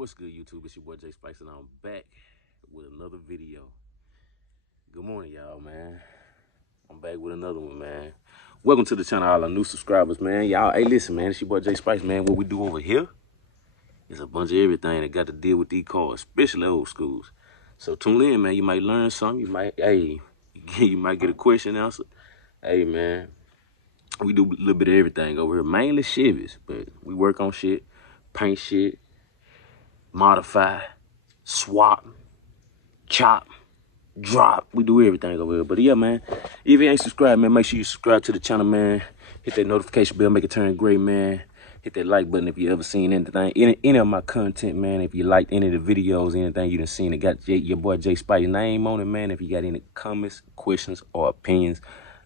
What's good, YouTube? It's your boy Jay Spice, and I'm back with another video. Good morning, y'all, man. I'm back with another one, man. Welcome to the channel, all our new subscribers, man. Y'all, hey, listen, man. It's your boy Jay Spice, man. What we do over here is a bunch of everything that got to deal with these cars, especially old schools. So tune in, man. You might learn something. You might, you might get a question answered. Hey, man. We do a little bit of everything over here, mainly Chevys, but we work on shit, paint shit, modify, swap, chop, drop. We do everything over here. But yeah, man, if you ain't subscribed, man, make sure you subscribe to the channel, man. Hit that notification bell, make it turn gray, man. Hit that like button if you ever seen anything, any of my content, man. If you liked any of the videos, anything you done seen, it got your boy Jay Spice name on it, man. If you got any comments, questions, or opinions,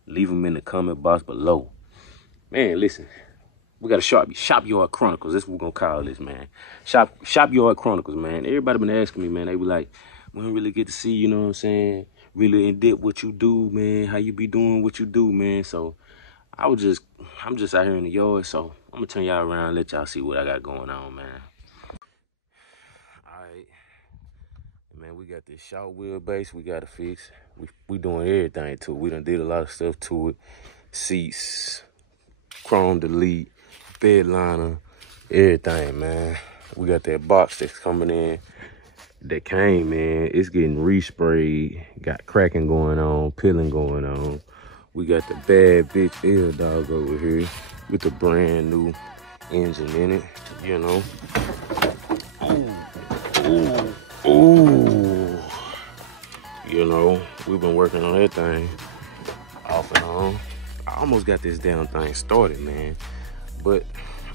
leave them in the comment box below. Man, listen, we got to shop yard chronicles. That's what we're going to call this, man. Shop yard chronicles, man. Everybody been asking me, man. They be like, we don't really get to see, you know what I'm saying, really in depth what you do, man, how you be doing what you do, man. So I'm just out here in the yard, so I'm going to turn y'all around and let y'all see what I got going on, man. All right. Man, we got this short wheelbase we got to fix. We doing everything to it. We done did a lot of stuff to it. Seats, chrome delete, bed liner, everything, man. We got that box that's coming in, that came in. It's getting resprayed, got cracking going on, peeling going on. We got the bad bitch Eldog over here with the brand new engine in it, you know. Ooh. You know, we've been working on that thing off and on. I almost got this damn thing started, man, but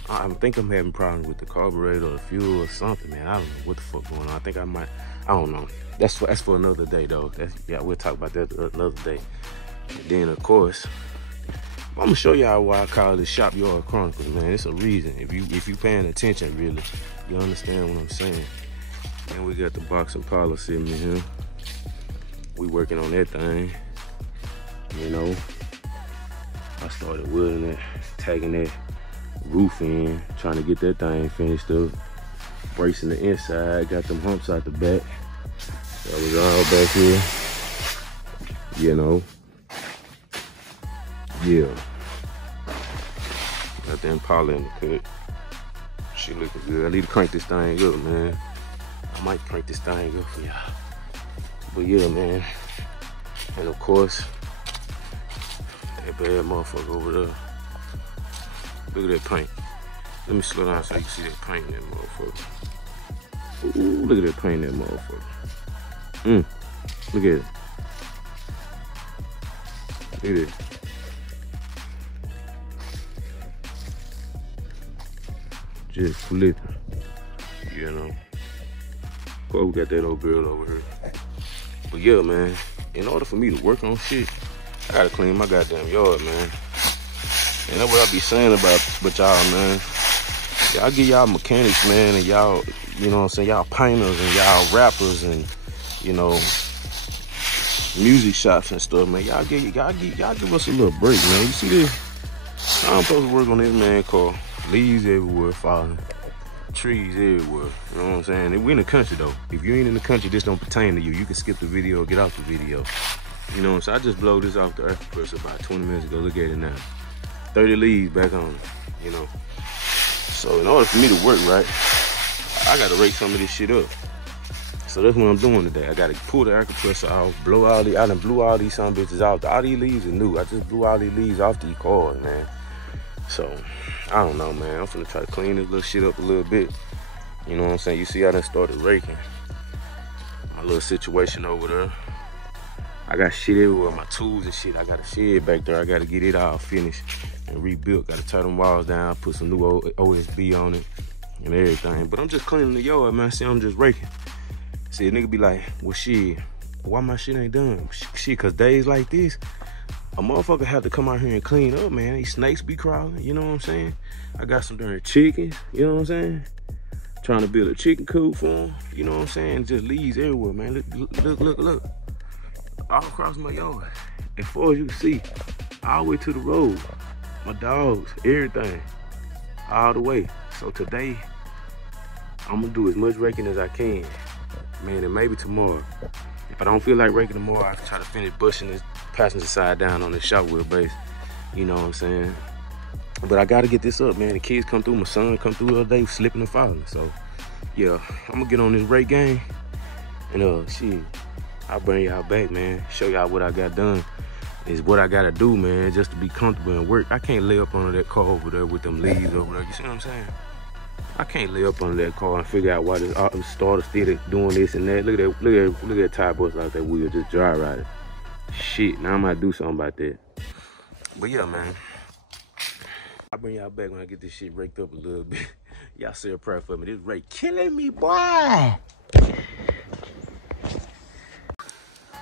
I think I'm having problems with the carburetor or the fuel or something, man. I don't know what the fuck going on. I think I don't know. That's for another day, though. Yeah, we'll talk about that another day. And then, of course, I'm gonna show y'all why I call this Shop Yard Chronicles, man. It's a reason. If you paying attention, really, you understand what I'm saying. And we got the box and Impala sitting in here. We working on that thing, you know. I started welding it, tagging that roof in, trying to get that thing finished up, bracing the inside, got them humps out the back. That was all back here, you know. Yeah. Got the Impala in the cut. She looking good. I need to crank this thing up, man. I might crank this thing up for y'all. But yeah, man. And of course, that bad motherfucker over there. Look at that paint. Let me slow down so you can see that paint in that motherfucker. Ooh, look at that paint in that motherfucker. Look at it. Look at it. Just flipping, you know. Of course, we got that old girl over here. But yeah, man, in order for me to work on shit, I gotta clean my goddamn yard, man. And that's what I be saying about y'all, man. Y'all get y'all mechanics, man, and y'all, you know what I'm saying, y'all painters and y'all rappers and, you know, music shops and stuff, man. Y'all give us a little break, man. You see this? I'm supposed to work on this, man, called leaves everywhere falling, trees everywhere. You know what I'm saying? And we in the country, though. If you ain't in the country, this don't pertain to you. You can skip the video or get off the video. You know, so I just blowed this off the earth compressor about 20 minutes ago. Look at it now. 30 leaves back on, you know. So in order for me to work right, I gotta rake some of this shit up. So that's what I'm doing today. I gotta pull the air compressor off, blow all the, I done blew all these some bitches off. All these leaves are new. I just blew all these leaves off these cars, man. So, I don't know, man. I'm finna try to clean this little shit up a little bit. You know what I'm saying? You see I done started raking. My little situation over there. I got shit everywhere, my tools and shit. I got a shed back there. I gotta get it all finished and rebuilt. Gotta tear them walls down, put some new OSB on it and everything. But I'm just cleaning the yard, man. See, I'm just raking. See, a nigga be like, well, shit, why my shit ain't done? Shit, cause days like this, a motherfucker have to come out here and clean up, man. These snakes be crawling, you know what I'm saying? I got some darn chickens, you know what I'm saying? Trying to build a chicken coop for them, you know what I'm saying? Just leaves everywhere, man. Look. All across my yard. As far as you can see, all the way to the road. My dogs, everything, all the way. So today, I'm gonna do as much raking as I can, man, and maybe tomorrow. If I don't feel like raking tomorrow, I can try to finish bushing this passenger side down on this shop wheel base. You know what I'm saying? But I gotta get this up, man. The kids come through, my son come through the other day, slipping and falling. So, yeah, I'm gonna get on this rake game, and shit, I'll bring y'all back, man. Show y'all what I got done. Is what I gotta do, man, just to be comfortable and work. I can't lay up under that car over there with them leaves over there. You see what I'm saying? I can't lay up under that car and figure out why this starter still doing this and that. Look at that tire bust out that wheel, just dry riding. Shit, now I'm gonna do something about that. But yeah, man, I'll bring y'all back when I get this shit raked up a little bit. Y'all say a prayer for me. This rake killing me, boy.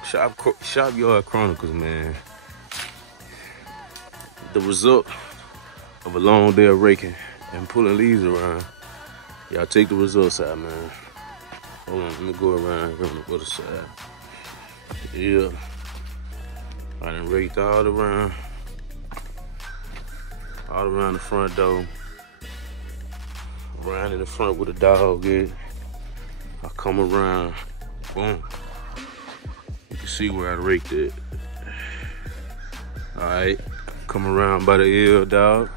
Shop Yard Chronicles, man. The result of a long day of raking and pulling leaves around. Y'all take the results out, man. Hold on, let me go around here on the other side. Yeah. I done raked all around the front door. Around in the front with the dog is. I come around, boom. You can see where I raked it. All right, come around by the Eldog.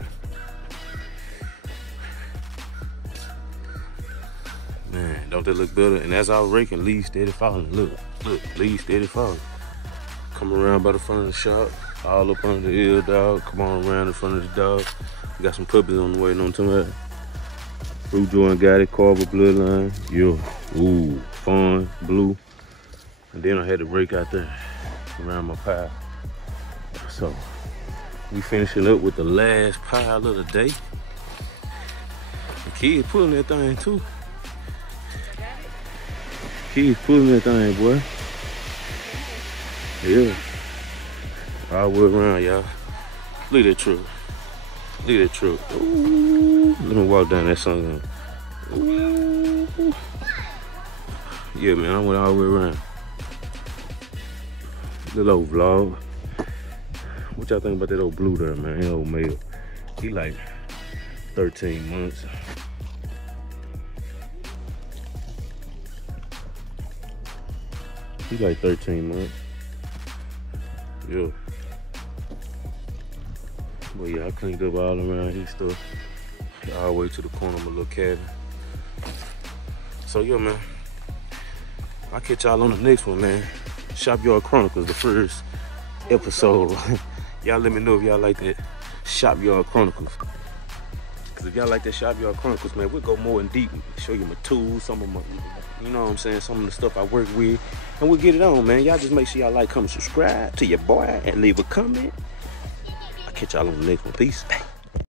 Man, don't that look better? And as I was raking, leaves steady falling. Look, leaves steady falling. Come around by the front of the shop, all up under the Eldog. Come on around in front of the dog. We got some puppies on the way, you know what I'm talking about? Fruit joint got it, Carver bloodline. Yeah, ooh, fawn, blue. And then I had to rake out there around my pile. So we finishing up with the last pile of the day. The kids pulling that thing too. Kids pulling that thing, boy. Yeah. All the way around, y'all. Look at that truck. Look at that truck. Ooh. Let me walk down that sun. Ooh. Yeah, man, I went all the way around. Little old vlog. What y'all think about that old blue there, man? That old male. He like 13 months. He like 13 months. Yeah. But yeah, I cleaned up all around his stuff. All the way to the corner of my little cabin. So yeah, man. I'll catch y'all on the next one, man. Shop Yard Chronicles, the first episode. Y'all let me know if y'all like that Shop Yard Chronicles. Cause if y'all like that Shop Yard Chronicles, man, we'll go more in deep. Show you my tools, some of my, you know what I'm saying, some of the stuff I work with. And we'll get it on, man. Y'all just make sure y'all like, comment, subscribe to your boy, and leave a comment. I'll catch y'all on the next one. Peace.